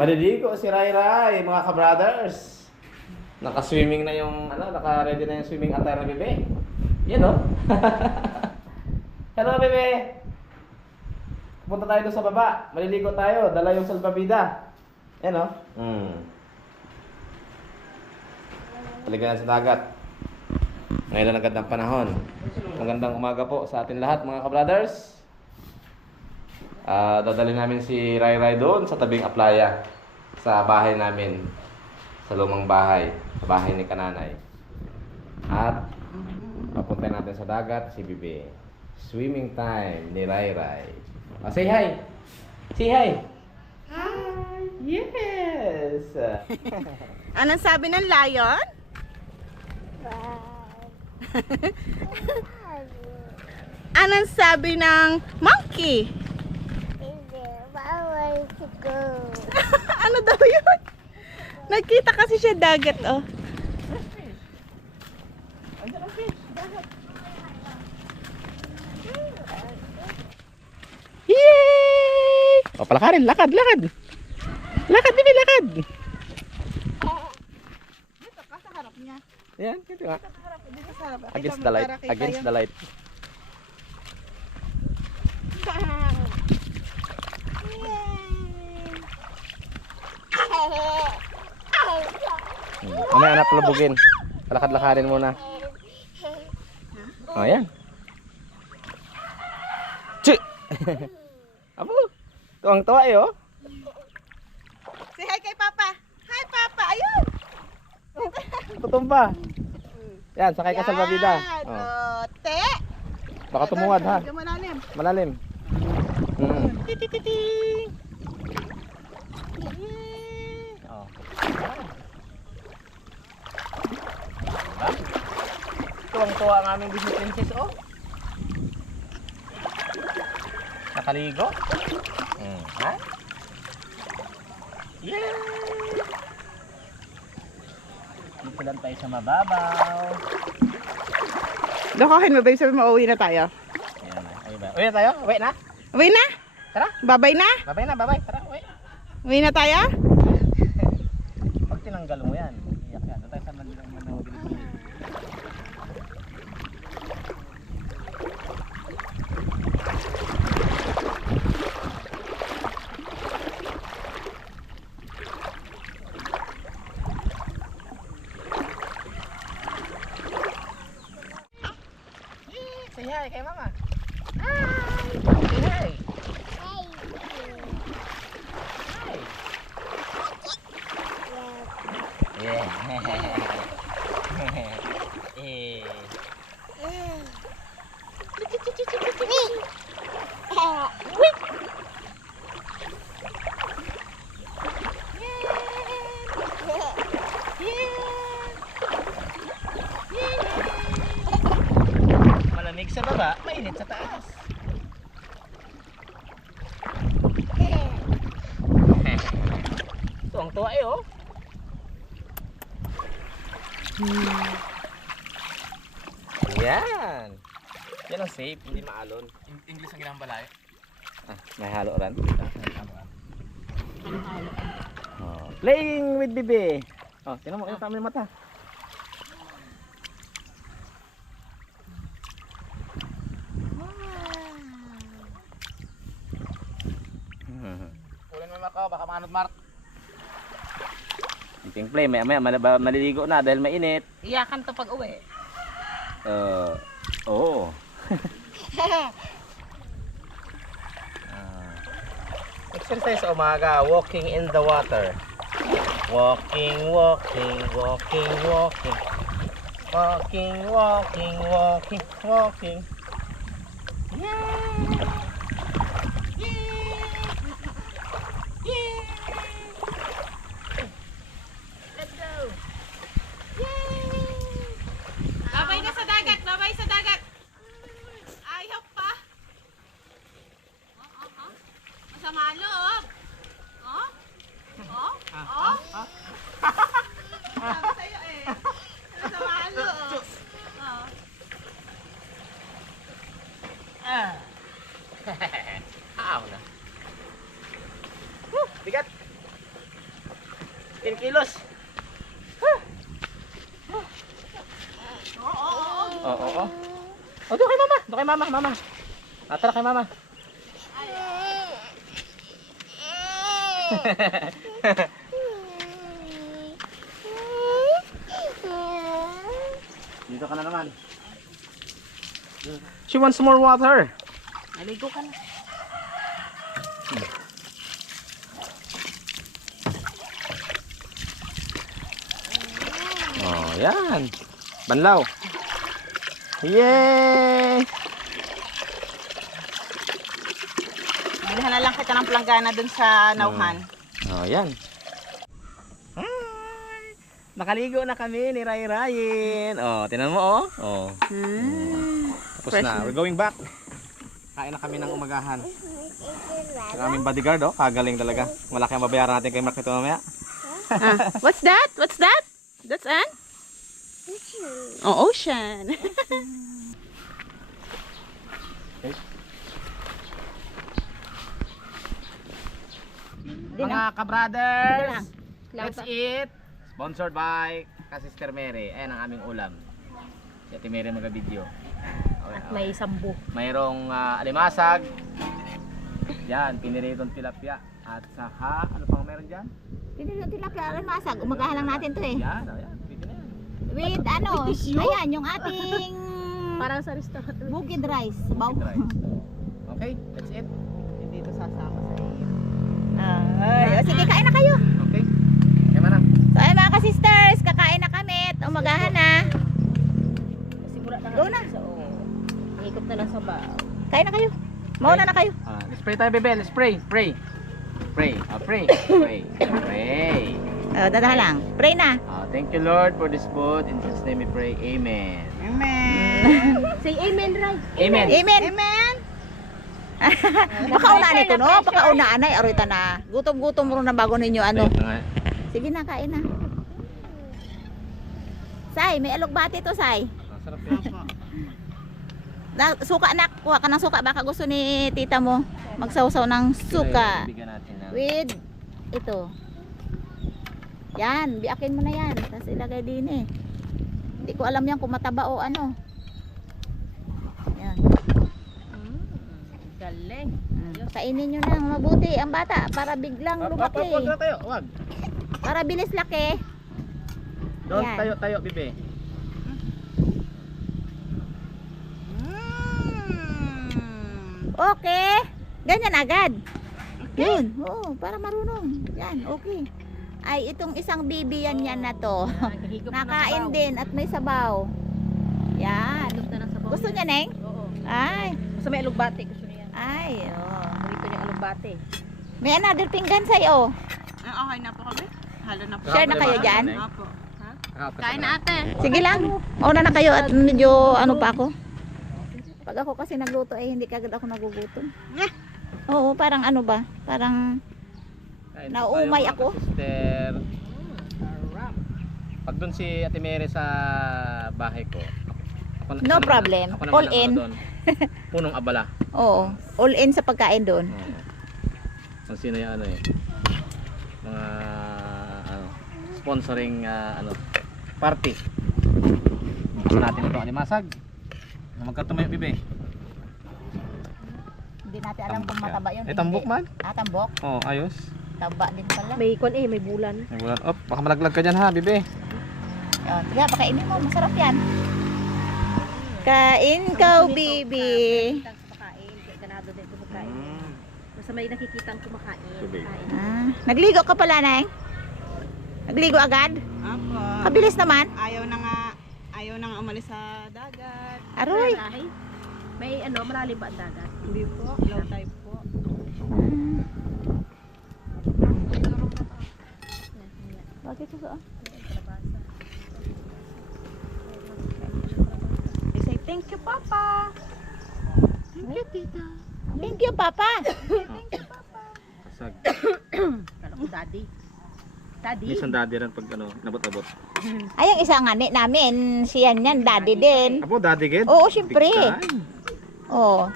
Maliligo si Rai Rai, mga ka-brothers. Naka-swimming na yung, naka-ready na yung swimming attire na bebe. Yan o. Hello bebe. Punta tayo doon sa baba. Maliligo tayo. Dala yung salbabida. Yan o. Paligayan sa dagat. Ngayon ang gandang panahon. Magandang umaga po sa atin lahat mga ka-brothers. Dadalhin namin si Rai Rai doon sa tabing aplaya. Sa bahay namin. Sa lumang bahay. Sa bahay ni Kananay. At papunta natin sa dagat si Bibi. Swimming time ni Rai Rai. Say hi! Say hi! Hi! Yes! Anong sabi ng lion? Anong sabi ng monkey? Ano daw yun? Nagkita kasi siya dagat, oh. Yay! O, palakarin. Lakad, lakad. Lakad, Bibi, lakad. Dito ka sa harap niya. Yan, dito nga. Dito sa harap, dito sa harap. Against the light. Against the light. Mamaya anak, palubugin. Palakad-lakarin muna. O, yan. Chi! Abo, tuwang-tuwa eh, oh. Say hi kay Papa. Hi, Papa. Ayun. Tutumba. Yan, sakay ka sa salbabida. Yan. Oh. Oh, te. Baka tumuwad, ha? Medyo malalim. Malalim. Tititing. Oh. Tuwang-tuwa ang aming Disney princess, oh. Nakaligo. Ha? Yeah! Dito lang tayo sa mababaw. Lokohin mo, babe. Sabi mo, uwi na tayo. Ayan na. Uwi ba? Uwi na tayo? Uwi na? Uwi na? Tara. Babay na? Babay na, babay. Tara, uwi. Uwi na tayo? Pag tinanggal mo yan, iyak yan. Doon tayo sa manawag. Say hi kay mama. Hi. Say hi. Hi. Yeah. Malamig sa baba, mainit sa taas. Tuwang-tuwa eh, oh. Yan. Yan ang safe, hindi maalon. English ang ginambalay. May halo ran. Oh, playing with Bibi. Oh, tingnan mo, ito tama yung mata. Kunin mo yung makaw, baka manod Mark. Ting play, maya maliligo na dahil mainit. Iyakan to pag uwi. Oo. Exercise sa umaga, walking in the water. Walking, walking, walking, walking. Walking, walking, walking, walking. Let's go. Babay na sa dagat, babay sa dagat. Ayaw pa. Masama ang loob. Oh? Oh? Oh? Sabi sa'yo eh. Masama ang loob. Oh. 10 kilos. Oo. Oh, doon kay mama. Doon kay mama, mama. Tara kay mama. Dito ka na naman. She wants more water. Naligo ka na. Oh, yan. Banlaw. Yay! Bilhan na lang kita ng planggana dun sa nauhan. Oh, yan. Nakaligo na kami ni Ray Rayin. Oh, tinan mo oh. Oh. Tapos Fresh na. na. We're going back. Kain na kami ng umagahan. Ang aming bodyguard oh. Kagaling talaga. Malaki ang babayaran natin kay Mark ito mamaya. What's that? What's that? That's an? Oh, ocean. Mga ka-brothers, let's eat. Sponsored by Sister Mary. Ayan ang aming ulam. Si Ate Mary mag-video. At may sambu. Mayroong alimasag. Yan, piniritong tilapia. At saka, ano pang meron dyan? Pinili tilapia rin masag. Umagahan lang natin to eh. Yan, oh, yan. Pwede na yan. With ano, ayan yung ating Parang sa restaurant. bukid rice. Sabaw. Chicken rice. Okay, that's it. Hindi ito sasama sa iyo. Ay, o sige, kain na kayo. Okay. Kaya man. So ay mga ka-sisters, kakain na kami at umagahan na. Siguro na Go na. Hikop na lang sa baw. Kain na kayo. Mauna na kayo. Let's pray tayo, bebe. Let's pray. Pray. Pray. Pray. Pray. Pray. Dadahan lang. Pray na. Thank you, Lord, for this food. In Jesus' name we pray. Amen. Amen. Say amen, Ray. Amen. Amen. Amen. Pakaunaan ito, no? Pakaunaan ay arita na. Gutom-gutom mo na bago ninyo ano. Ito nga. Sige na, kain na. Say, may alugbati to, Say. Sarap yun. Suka na, kuha ka ng suka. Baka gusto ni tita mo magsawsaw ng suka. Bigyan natin ng... With ito. Yan, biakin mo na yan. Tapos ilagay din eh. Hindi ko alam yan kung mataba o ano. Yan. Galing. Kainin nyo na mabuti ang bata para biglang lumaki. Wag tayo. Wag. Para bilis laki. Doon Ayan. tayo, bebe. Okay. Ganyan agad. Yun. Oo, para marunong. Yan, okay. Ay, itong isang bibi yan na to. Nakain din at may sabaw. Yan. Hikop na lang sa baw. Gusto niya, Neng? Oo. Ay. Gusto may alugbate. Gusto niya. Ay, oh. Paborito niya alugbate. May another pinggan sa'yo. Okay na po kami. Halo na po. Share na kayo dyan? Opo. Kain na ate. Sige lang. Una na kayo at medyo ano pa ako. Pag ako kasi nagluto ay hindi kagad ako nagugutom. Oo, parang ano ba? Parang Kain Naumay tayo, mga ako. sister. Sarap. Pag doon si Ate Mary sa bahay ko. No Ako naman- problem. ako naman All ang in. ano doon. Punong abala. oo, all in sa pagkain doon. Oo. Kung sino yung ano eh. Mga ano, sponsoring ano, party. Gusto natin ito, alimasag. Magkatumayo, bebe. Hindi natin alam kung mataba yun. Eh, tambok hindi. man. Tambok. Oh, ayos. Taba din pala. May ikon may bulan. Ay, wala. Oh, baka malaglag ka dyan ha, bebe. Oh, sige, pakainin mo. Masarap yan. Kain ka, baby. Kumakain. Ganado din kumakain. Basta may nakikitang kumakain. Bebe. Nagligo ka pala, Neng? Nagligo agad? Apo. Kabilis naman. Ayaw na nga umalis sa dagat. Aroy. May ano, malalim ba ang dagat? Hindi po, low tide po. Bakit ito? They say, thank you, Papa. Thank you, tita. Thank you, Papa. Sag. Kala ko, Daddy. Daddy. Isang daddy rin pag ano, nabot-abot. Ay, ang isang ngani namin, siyan yan, daddy din. Apo, daddy gid? Oo, syempre. Big time. Oo.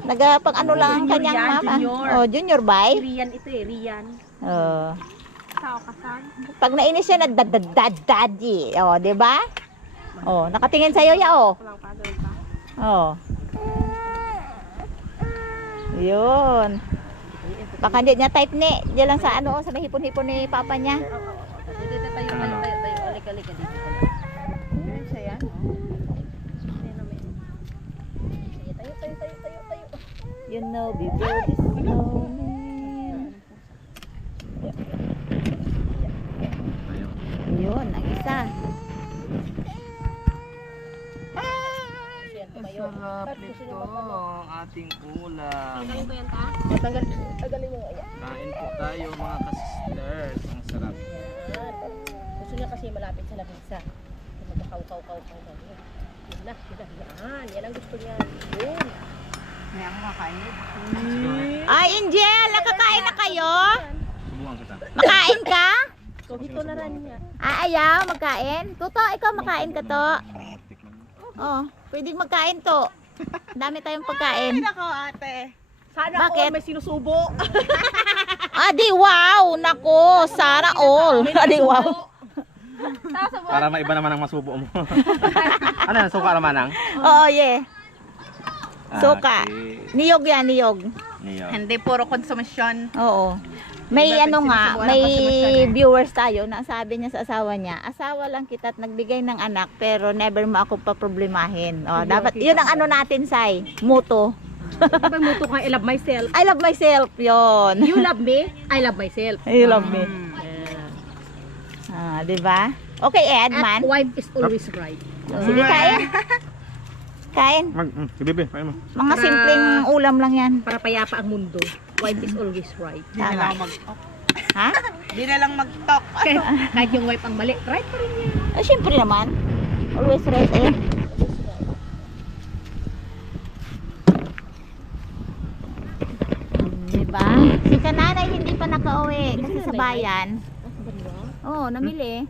Nagapang ano lang ang Junior kanyang yan, mama. junior. Oh, junior bay. Rian ito eh, Rian. Oh. Pag nainis siya, daddy. O, di ba? O, nakatingin sa'yo ya, o. O. Yun. Baka hindi niya type ni. Diyan lang sa ano, sa may hipon-hipon ni papa niya. You know, we build this snowman. Yun, ang isa. Sarap nito ang ating ulam. Kain po tayo mga ka-sisters. Ang sarap. Gusto niya kasi malapit sa lamesa. Magkakaw-kaw-kaw. Yun na. Yan ang gusto niya. Yun. Ay, Angel, nakakain na kayo? Subukan kita. Makain ka? So, ito na rin niya. Ayaw, magkain? Tuto, ikaw makain ka to. Oh, pwedeng magkain to. Dami tayong pagkain. Nako ate. Sana Bakit? all may sinusubo. Adi, wow! Nako, sana all. Adi, wow. Para maiba naman ang masubo mo. Ano yan? Suka naman ang? Oo, yeah. Suka. Niyog yan, niyog. Hindi puro konsumisyon. Oo. May Iba ano nga, sinusubuan may ang konsumisyon eh. viewers tayo na sabi niya sa asawa niya, asawa lang kita at nagbigay ng anak pero never mo ako paproblemahin. Oh, dapat, yun ang ano natin, Sai. Muto. Kapag muto ka, I love myself. I love myself, yon. You love me, I love myself. I love me. Ah, di ba? Okay, Ed, At man. wife is always right. Sige, kain. Kain. Si Bebe, kain mo. Mga simpleng ulam lang yan. Para payapa ang mundo. Wife is always right. Tama. Ha? Di na lang mag-talk. Kahit yung wife ang mali, right pa rin yan. Eh, syempre naman. Always right, eh. Diba? Si kananay hindi pa nakauwi kasi sa bayan. Oo, namili.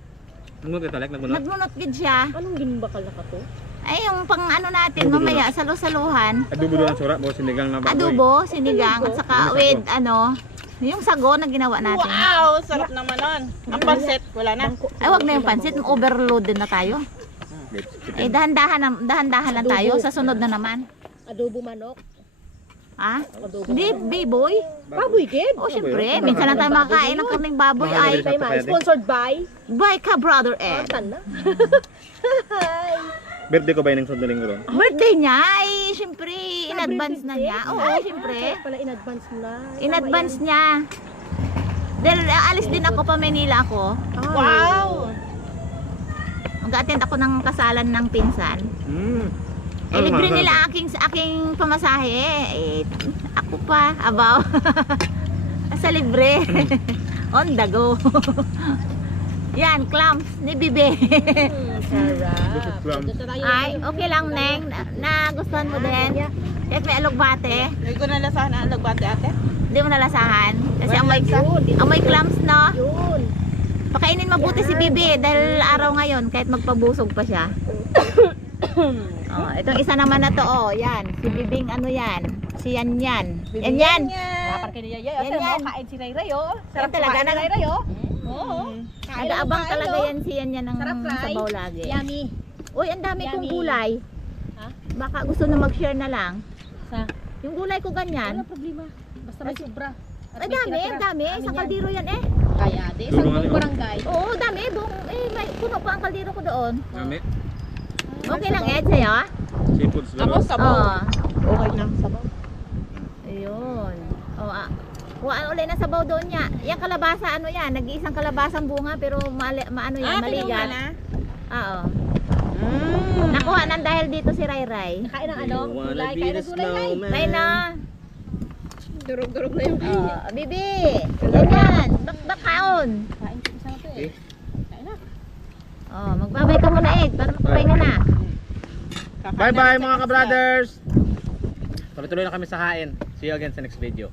Nagmunot kita, like nagmunot. Nagmunot gid siya. Anong ginbakal na ka to? Ay, yung pang ano natin mamaya, salo-saluhan. Adobo doon ang sura, bawa sinigang na baboy. Adobo, sinigang, at saka with ano, yung sago na ginawa natin. Wow, sarap naman nun. Ang pansit, wala na. Ay, wag na yung pansit, overloaded na tayo. Eh, dahan-dahan lang tayo, sa sunod na naman. Adobo manok. Ha? Adobo Hindi, baboy. Baboy, kid. O, syempre, minsan lang tayo makakain ng karning baboy ay Tayo ma, sponsored by by ka, brother Ed. Tan na. Birthday ko ba yung sandaling ko ron? Birthday niya, ay, syempre, in advance na niya. Oo, syempre. Pala in advance na. In advance niya. Dahil alis din ako pa Manila ako. Wow! Mag-attend ako ng kasalan ng pinsan. Eh, libre nila aking pamasahe. Eh, ako pa, abaw. Sa libre. On the go. Yan, clams ni Bibe. Sarap. Ay, okay lang, Neng. Nagustuhan mo din. Kahit may alugbate. Hindi ko nalasahan ang lagbate ate. Hindi mo nalasahan. Kasi amoy clams, no? Yun. Pakainin mabuti si Bibi dahil araw ngayon kahit magpabusog pa siya. Oh, itong isa naman na to, oh, yan. Si Bibing ano yan? Si Yan. Yan. Kapar kay Yaya. Yan, yan. Kain si Ray Ray, oh. Sarap talaga na. Ray oh. Oo. Nag-aabang talaga yan si Yan ng Sarap, Ray. sabaw lagi. Yummy. Uy, ang dami kong Yummy. gulay. Ha? Baka gusto na mag-share na lang. Sa? Yung gulay ko ganyan. Wala problema. Basta may sobra. At Ay, may dami, tira-tira. dami. Amin Sa yan. kaldero yan eh. Kaya, di. Sa buong barangay. Oo, dami. May puno pa ang kaldero ko doon. Kami? Okay lang, Ed, sa'yo? Seafoods Ako gano'n. sabaw. Okay lang, sabaw. Ayun. Kuhaan ulit na sabaw doon niya. Yung kalabasa, ano yan? Nag-iisang kalabasang bunga pero maano yan, maligat. na. Oo. Nakuha nan dahil dito si Ray Ray. Kain ng ano? Gulay. Kain ng gulay, Ray. Ray na. Durog-durog na yung Bibi. Ganyan. Bakbaon. Kain ko isa na to eh. Kain na. Magbabay ka muna, Ed. Para makapahinga na. Bye-bye mga ka-brothers! Tuloy-tuloy na kami sa kain. See you again sa next video.